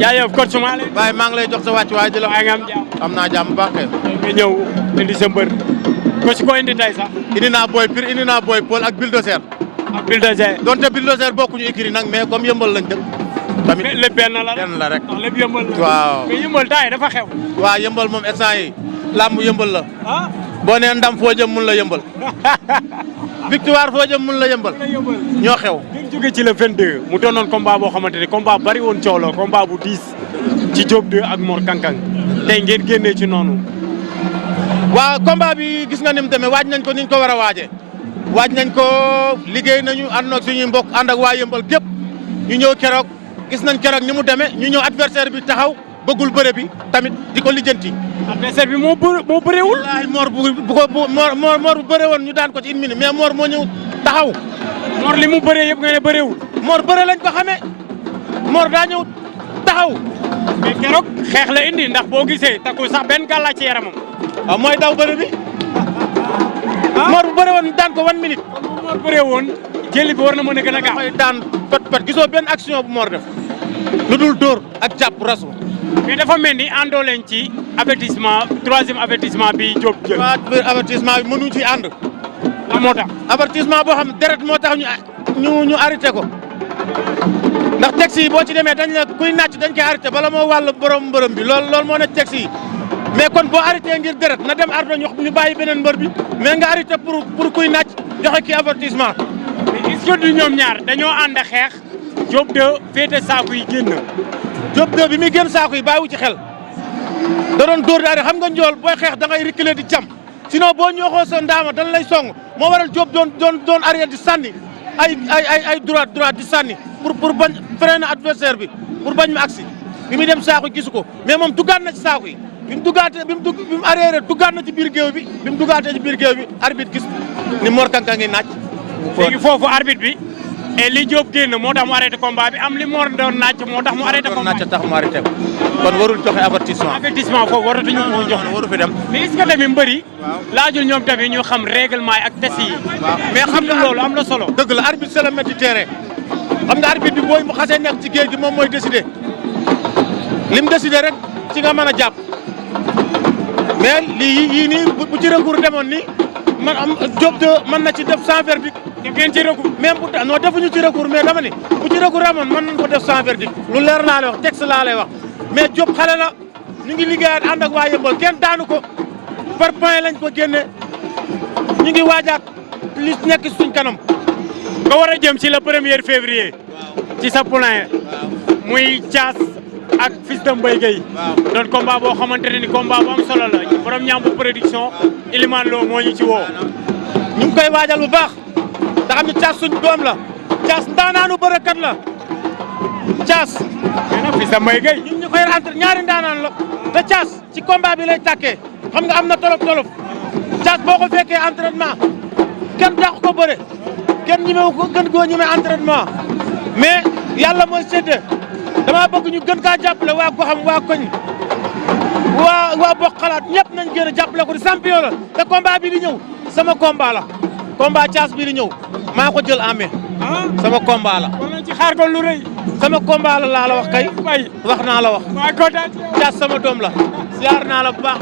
jaajëf coach maa lay. waaye maa ngi lay jox sa wàcc waaye di la. waaye nga am jàmm. am naa jàmm bu baax kay. nga ñëw indi sa mbër. coach ko indi tey sax. indi naa Boy Pire indi naa Boy Paul ak Bulldozer. ak Bulldozer. donte Bulldozer bokkuñu écurie nag mais comme yëmbal lañ dëkk. tamit lépp benn la benn la rek. lépp yëmbal la. waaw mais yëmbal temps yi dafa xew. waaw yëmbal moom instant yi làmb yëmbal la. ah. boo nee ndam foo jëm mun la yëmbal. victoire foo jëm mun la yëmbal. ñoo xew. ngeen jóge ci le 22 mu doonoon combat boo xamante ne combat bari woon coow la combat bu diis ci Diop 2 ak Mor Kankang tey ngeen génnee ci noonu. waaw combat bi gis nga ni mu demee waaj nañ ko ni ñu ko war a waajee. waaj nañ ko liggéey nañu ànd ak suñuy mbokk ànd ak waa yëmbal gépp ñu ñëw keroog gis nañ keroog ni mu demee ñu ñëw adversaire bi taxaw bëggul bëre bi tamit di ko lijjanti. adversaire bi moo bëreewul. wallaahi Mor Mor bu bëree woon ñu daan ko ci 1 minute mais Mor moo ñëw taxaw. Mor li mu bëree yëpp nga ne bëreewul. Mor bëre lañ ko xamee Mor daa ñëw taxaw. mais keroog xeex la indi ndax boo gisee takku sax benn gàllaaj ci yaramam. waaw mooy daw bëre bi. Mor bu bëre woon daan ko 1 minute. kon bu Mor bëree woon jëli bi war na mën a gën a gaaw. mooy daan pat gisoo benn action bu Mor def lu dul dóor ak jàpp rasu. mais dafa mel ni àndoo leen ci avertissement 3e avertissement bi Diop jël. waaw avertissement bi mënuñ ci ànd. lan moo tax. avertissement boo xam deret moo tax ñu arrêté ko ndax texte yi boo ci demee dañ la kuy nàcc dañ koy arrêté bala moo wàll borom mbërëm bi loolu moo nekk texte yi mais kon boo arrêté ngir deret na dem ardo ñu bàyyi beneen mbër bi mais nga arrêté pour kuy nàcc joxe ki avertissement. mais est-ce que du ñoom ñaar dañoo ànd a xeex Diop 2 féete saako yi génn. Diop 2 bi muy génn saako yi bàyyiwu ci xel da doon dóor daal xam nga njool booy xeex da ngay reculer di jam sinon boo ñooxoo sa ndaama dañ lay song moo waral Diop doon arrière di sànni ay droite di sànni pour bañ freiner adversaire bi pour bañ ma agsi bi muy dem saako gisu ko mais moom duggaat na ci saako yi bi mu arrière duggaat na ci biir géew bi bi mu duggaatee ci biir géew bi arbitre gis ni Mor Kankang ngi naaj. léegi foofu arbitre bi et li Diop génn moo tax mu arrêté combat bi am li Mor doon naaj moo tax mu arrêté combat bi tax mu arrêté kon warul joxe avertissement. avertissement foofu waratuñu ko jox waru fi dem. mais est-ce que tamit mbëri laajul ñoom tamit ñu xam règlement yi ak test yi. mais xam nga loolu am na solo. dëgg la arbitre c'est le maître du terrain xam nga arbitre bi booy mu xasee nekk ci géej gi moom mooy décider lim décider rek ci nga mën a jàpp mais yii nii bu ci recours demoon ni man am Diop 2 mën na ci def sans verdict. def ngeen ci recours. même bu non defuñu ci recours mais dama ni bu ci recours amoon mën nañ ko def sans verdict. lu leer laa lay wax texte laa lay wax mais Diop xale la ñu ngi liggéeyaat ànd ak waa Yëmbal kenn daanu ko par point lañ ko génne ñu ngi waajaat li nekk suñ kanam. nga war a jëm ci le 1er février. ci sa poulain. muy Thiass ak Fils de Mbaye Gueye. doon combat boo xamante ne ni combat bu am solo la borom ñaam production Ilimane Lo moo ñu ci woo. ñu ngi koy waajal bu baax te xam ne Thiass suñ doom la Thiass ndaanaanu bërëkat la Thiass. mais nag Fils de Mbaye Gueye. ñun ñu koy entre ñaari ndaanaan la te Thiass ci combat bi lay tàkkee xam nga am na tolof Thiass boo ko fekkee entraînement kenn dàq ko bëre kenn ñemewu ko gën koo ñeme entraînement mais yàlla mooy séddee dama bëgg ñu gën kaa jàppale waa goxam waa koñ waa bokk xalaat ñëpp nañ gën a jàppale ko di champion la te combat bi di ñëw sama combat la combat Thiass bi di ñëw maa ko jël en main sama combat la. war nañ ci xaar ko lu rëy. sama combat la laa la wax kay. bay wax naa la wax. waa kontaan Thiass sama doom la. ziar naa la bu baax.